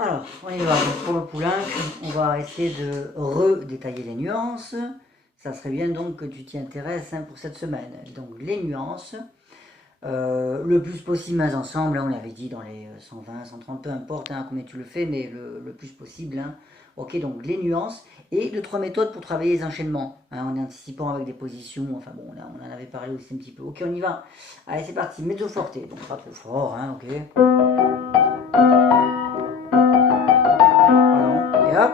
Alors, on y va. Donc, pour le poulenc, on va essayer de redétailler les nuances. Ça serait bien donc que tu t'y intéresses pour cette semaine. Donc, les nuances, le plus possible ensemble. On avait dit dans les 120, 130, peu importe combien tu le fais, mais le plus possible. Ok, donc les nuances et 2-3 méthodes pour travailler les enchaînements. En anticipant avec des positions. Enfin bon, là, on en avait parlé aussi un petit peu. Ok, on y va. Allez, c'est parti. Mezzo forte. Donc, pas trop fort, ok. Et hop,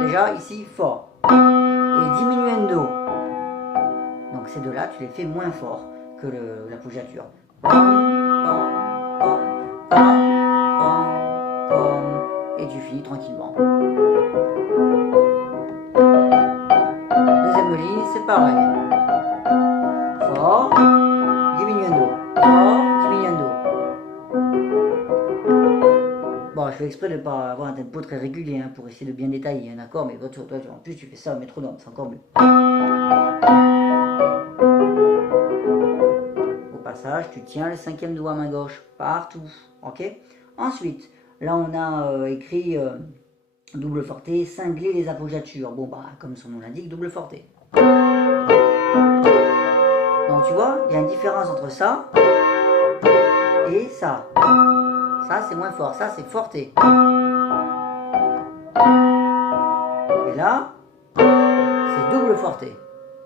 déjà ici fort. Et diminuendo. Donc ces deux-là, tu les fais moins fort que l'appoggiature. Et tu finis tranquillement. Deuxième ligne, c'est pareil. Fort, diminuendo. Fort, diminuendo. Bon, je fais exprès de ne pas avoir un tempo très régulier pour essayer de bien détailler, d'accord. Mais toi, en plus, tu fais ça au métronome, c'est encore mieux. Au passage, tu tiens le cinquième doigt à main gauche, partout, ok. Ensuite, là, on a écrit double forte, cingler les appoggiatures. Bon, bah, comme son nom l'indique, double forte. Donc, tu vois, il y a une différence entre ça et ça. Ça, c'est moins fort. Ça, c'est forte. Et là, c'est double forte.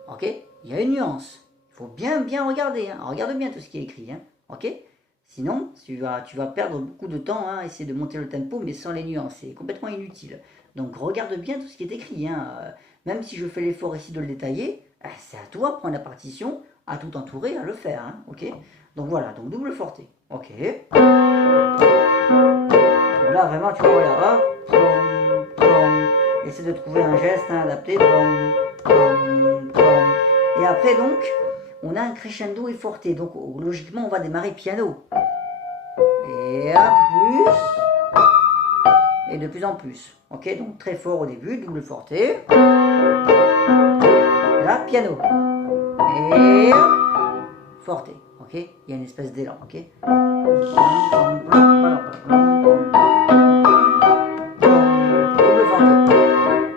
Ok? Il y a une nuance. Il faut bien regarder. Regarde bien tout ce qui est écrit. Ok? Sinon, tu vas perdre beaucoup de temps à essayer de monter le tempo, mais sans les nuances. C'est complètement inutile. Donc, regarde bien tout ce qui est écrit. Même si je fais l'effort ici de le détailler, c'est à toi de prendre la partition, à tout entourer, à le faire. Ok? Donc, voilà. Donc, double forte. Ok? Là, vraiment, tu vois, voilà, hop, essaie de trouver un geste adapté, et après, donc, on a un crescendo et forte, donc logiquement, on va démarrer piano, et à plus, et de plus en plus, ok, donc très fort au début, double forte, et là, piano, et forte, ok, il y a une espèce d'élan, ok.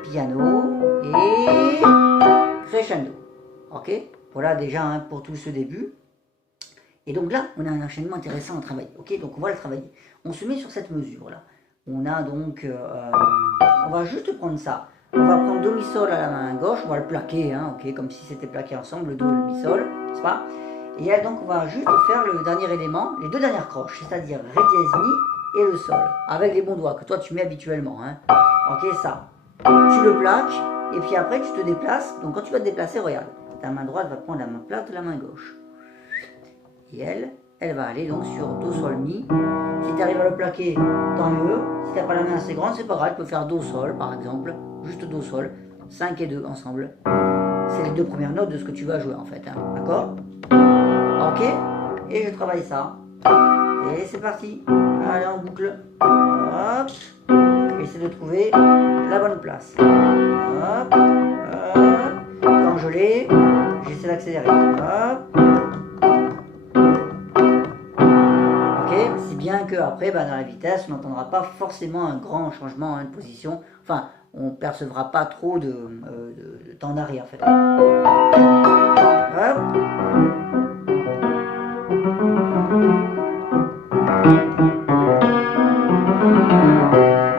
Piano et crescendo. Ok, voilà déjà pour tout ce début. Et donc là, on a un enchaînement intéressant à travailler. Ok, donc on va le travailler. On se met sur cette mesure là. On a donc, on va juste prendre ça. On va prendre do mi sol à la main gauche, on va le plaquer, ok, comme si c'était plaqué ensemble, le do et le mi sol, n'est-ce pas? Et là, donc on va juste faire le dernier élément, les deux dernières croches, c'est-à-dire ré dièse mi et le sol, avec les bons doigts que toi tu mets habituellement. Ok, ça. Tu le plaques, et puis après tu te déplaces. Donc quand tu vas te déplacer, regarde, ta main droite va prendre la main plate de la main gauche. Et elle va aller donc sur do sol mi. Si tu arrives à le plaquer, tant mieux. Si tu n'as pas la main assez grande, c'est pas grave, tu peux faire do sol par exemple, juste do sol, 5 et 2 ensemble. C'est les deux premières notes de ce que tu vas jouer en fait, d'accord? Ok, et je travaille ça. Et c'est parti. Allez, en boucle. Hop. J'essaie de trouver la bonne place. Hop, hop. Quand je l'ai, j'essaie d'accélérer. Hop. Ok, si bien que après, dans la vitesse, on n'entendra pas forcément un grand changement de position. Enfin, on ne percevra pas trop de temps d'arrêt en fait. Hop.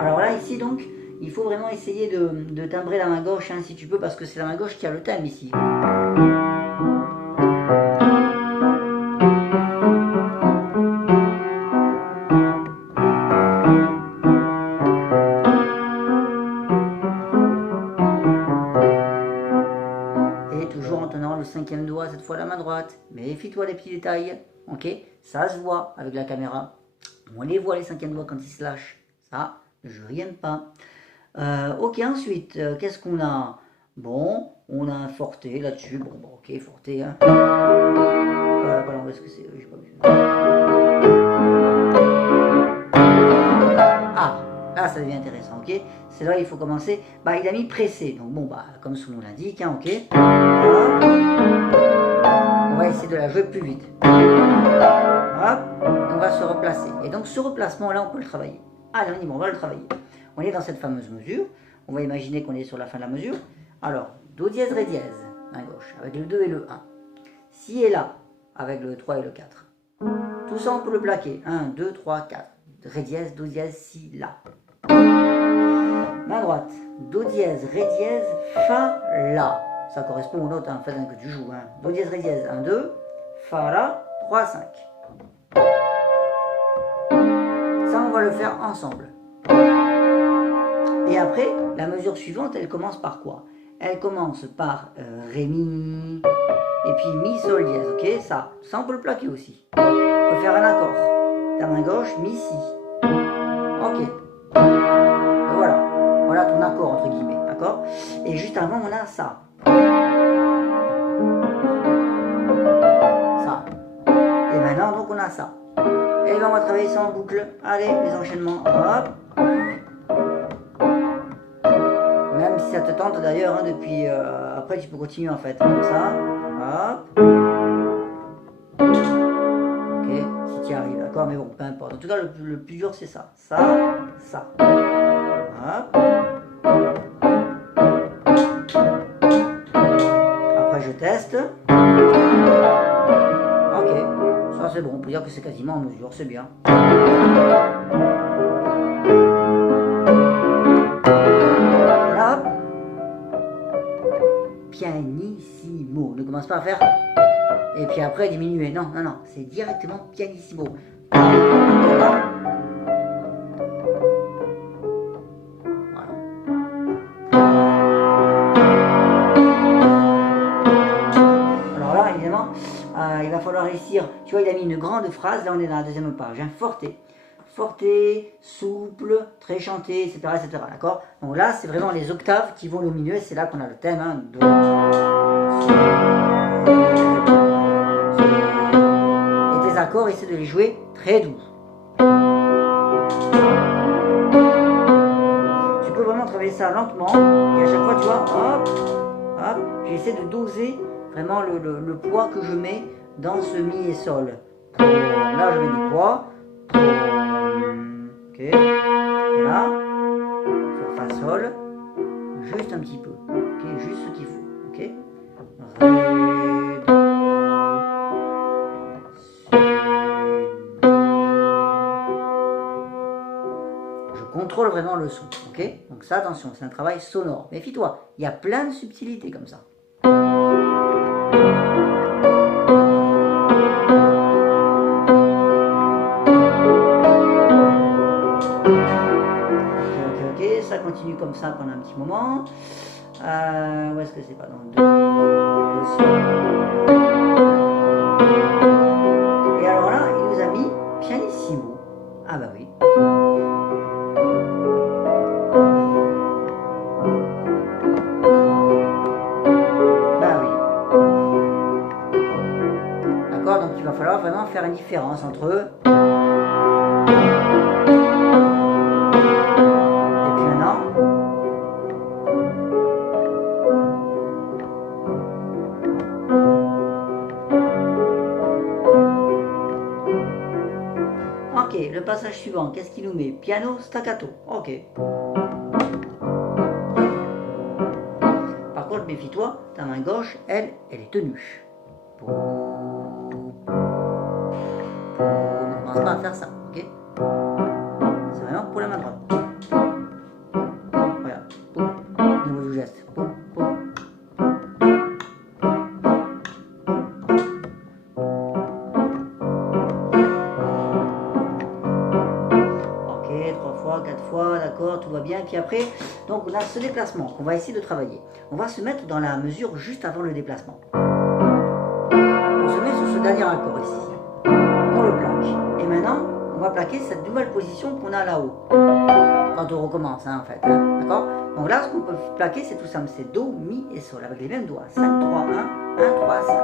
Alors là, ici donc, il faut vraiment essayer de timbrer la main gauche si tu peux, parce que c'est la main gauche qui a le thème ici. Et toujours en tenant le cinquième doigt, cette fois la main droite. Méfie-toi des petits détails, ok? Ça se voit avec la caméra. On les voit les cinquièmes doigts quand ils se lâchent. Ça, je n'aime pas. Ok, ensuite, qu'est-ce qu'on a? Bon, on a un forte là-dessus. Bon, ok, forte. Voilà, où est-ce que c'est? J'ai pas vu. Ah, là, ça devient intéressant, ok? C'est là il faut commencer. Bah, il a mis pressé. Donc, bon, bah, comme son nom l'indique, ok? Hop. On va essayer de la jouer plus vite. Hop, on va se replacer. Et donc, ce replacement-là, on peut le travailler. Allez, on y va, on va le travailler. On est dans cette fameuse mesure. On va imaginer qu'on est sur la fin de la mesure. Alors, Do dièse, Ré dièse, main gauche, avec le 2 et le 1. Si et La, avec le 3 et le 4. Tout ça, on peut le plaquer. 1, 2, 3, 4. Ré dièse, Do dièse, Si, La. Main droite, Do dièse, Ré dièse, Fa, La. Ça correspond aux notes, en fait, que tu joues. Do dièse, Ré dièse, 1, 2. Fa, La, 3, 5. Ça, on va le faire ensemble. Et après, la mesure suivante, elle commence par quoi? Elle commence par Ré, Mi, et puis Mi, Sol, dièse, ok? Ça on peut le plaquer aussi. On peut faire un accord. Ta main gauche, Mi, Si. Ok. Et voilà. Voilà ton accord, entre guillemets, d'accord? Et juste avant, on a ça. Ça. Et maintenant, donc, on a ça. Et ben, on va travailler ça en boucle. Allez, les enchaînements, hop. Même si ça te tente d'ailleurs, depuis après tu peux continuer en fait, comme ça, hop. Ok, si tu y arrives, d'accord, mais bon, peu importe. En tout cas, le plus dur c'est ça, ça, hop. Après je teste. Ok, ça c'est bon, on peut dire que c'est quasiment en mesure, c'est bien. Pianissimo. Ne commence pas à faire et puis après diminuer. Non, non, non. C'est directement pianissimo. Voilà. Alors là, évidemment, il va falloir réussir. Tu vois, il a mis une grande phrase. Là, on est dans la deuxième page. Forte. Forte, souple, très chanté, etc. etc. D'accord? Donc là, c'est vraiment les octaves qui vont au milieu. C'est là qu'on a le thème. Do, et tes accords, essaie de les jouer très doux. Tu peux vraiment travailler ça lentement. Et à chaque fois, tu vois, hop, hop, j'essaie de doser vraiment le poids que je mets dans ce Mi et Sol. Là, je mets du poids. Ok, et là, sur Fa Sol, juste un petit peu, ok, juste ce qu'il faut, ok. Ré, Do, Si. Je contrôle vraiment le son, ok. Donc ça, attention, c'est un travail sonore. Méfie-toi, il y a plein de subtilités comme ça. Ça continue comme ça pendant un petit moment. Où est-ce que c'est pas dans le 2 aussi. Et alors là, il nous a mis pianissimo. Ah bah oui. Bah oui. D'accord, donc il va falloir vraiment faire une différence entre eux. Ok, le passage suivant, qu'est-ce qu'il nous met? Piano staccato, ok. Par contre, méfie-toi, ta main gauche, elle est tenue. Ne commence pas à faire ça, ok? C'est vraiment pour la main droite. Voilà, au niveau du geste. D'accord, tout va bien. Et puis après, donc on a ce déplacement qu'on va essayer de travailler. On va se mettre dans la mesure juste avant le déplacement. On se met sur ce dernier accord ici. On le plaque. Et maintenant, on va plaquer cette nouvelle position qu'on a là-haut. Quand on recommence, en fait. D'accord? Donc là, ce qu'on peut plaquer, c'est tout simple. C'est Do, Mi et Sol avec les mêmes doigts. 5, 3, 1, 1, 3, 5.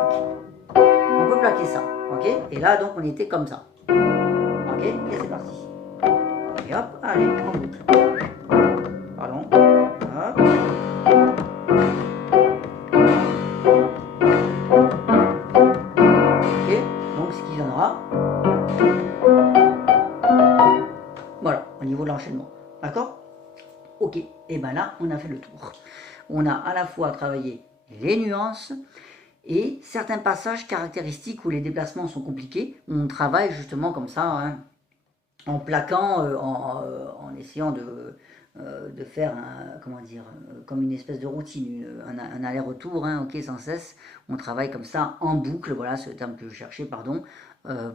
On peut plaquer ça. Ok? Et là, donc, on était comme ça. Ok? Et c'est parti. Et hop, allez, en boucle. Pardon. Hop. Ok, donc ce qu'il y en aura. Voilà. Voilà, au niveau de l'enchaînement. D'accord? Ok, et bien là, on a fait le tour. On a à la fois travaillé les nuances et certains passages caractéristiques où les déplacements sont compliqués. On travaille justement comme ça, hein, en plaquant, en essayant de faire comment dire, comme une espèce de routine, un aller-retour, hein, ok, sans cesse. On travaille comme ça en boucle, voilà, c'est le terme que je cherchais, pardon,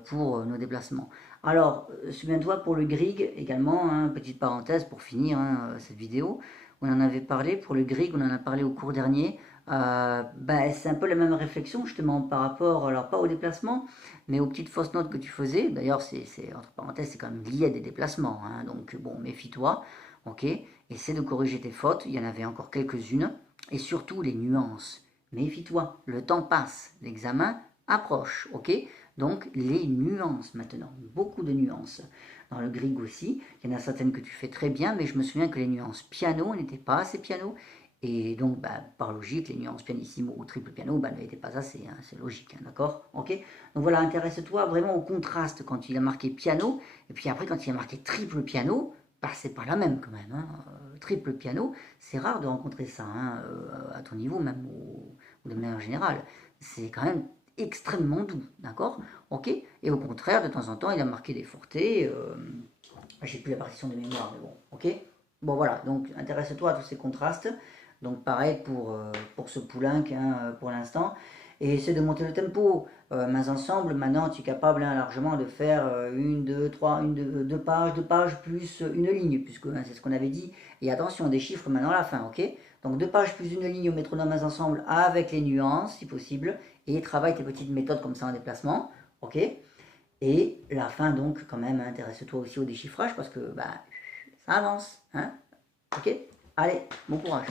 pour nos déplacements. Alors, souviens-toi pour le grig également, hein, petite parenthèse pour finir hein, cette vidéo, on en avait parlé pour le grig, on en a parlé au cours dernier. Ben, c'est un peu la même réflexion justement par rapport, alors pas au déplacement, mais aux petites fausses notes que tu faisais. D'ailleurs, entre parenthèses, c'est quand même lié à des déplacements, hein, donc bon, méfie-toi, ok, essaie de corriger tes fautes, il y en avait encore quelques-unes, et surtout les nuances. Méfie-toi, le temps passe, l'examen approche, ok. Donc les nuances maintenant, beaucoup de nuances. Dans le grig aussi, il y en a certaines que tu fais très bien, mais je me souviens que les nuances piano n'étaient pas assez piano, et donc bah, par logique, les nuances pianissimo ou triple piano bah, n'étaient pas assez, hein, c'est logique, hein, d'accord, ok. Donc voilà, intéresse-toi vraiment au contraste quand il a marqué piano, et puis après quand il a marqué triple piano, bah, c'est pas la même quand même, hein. Triple piano, c'est rare de rencontrer ça, hein, à ton niveau même, ou de manière générale, c'est quand même extrêmement doux, d'accord, ok. Et au contraire, de temps en temps, il a marqué des fortés, j'ai plus la partition de mémoire, mais bon, ok. Bon voilà, donc intéresse-toi à tous ces contrastes. Donc pareil pour ce poulenc hein, pour l'instant. Et essaie de monter le tempo. Mains ensemble, maintenant tu es capable hein, largement de faire une, deux, trois, deux pages plus une ligne, puisque hein, c'est ce qu'on avait dit. Et attention, des chiffres maintenant à la fin, ok. Donc deux pages plus une ligne au métronome mains ensemble avec les nuances, si possible. Et travaille tes petites méthodes comme ça en déplacement, ok. Et la fin donc quand même, intéresse-toi aussi au déchiffrage parce que bah, ça avance, hein. Ok. Allez, bon courage.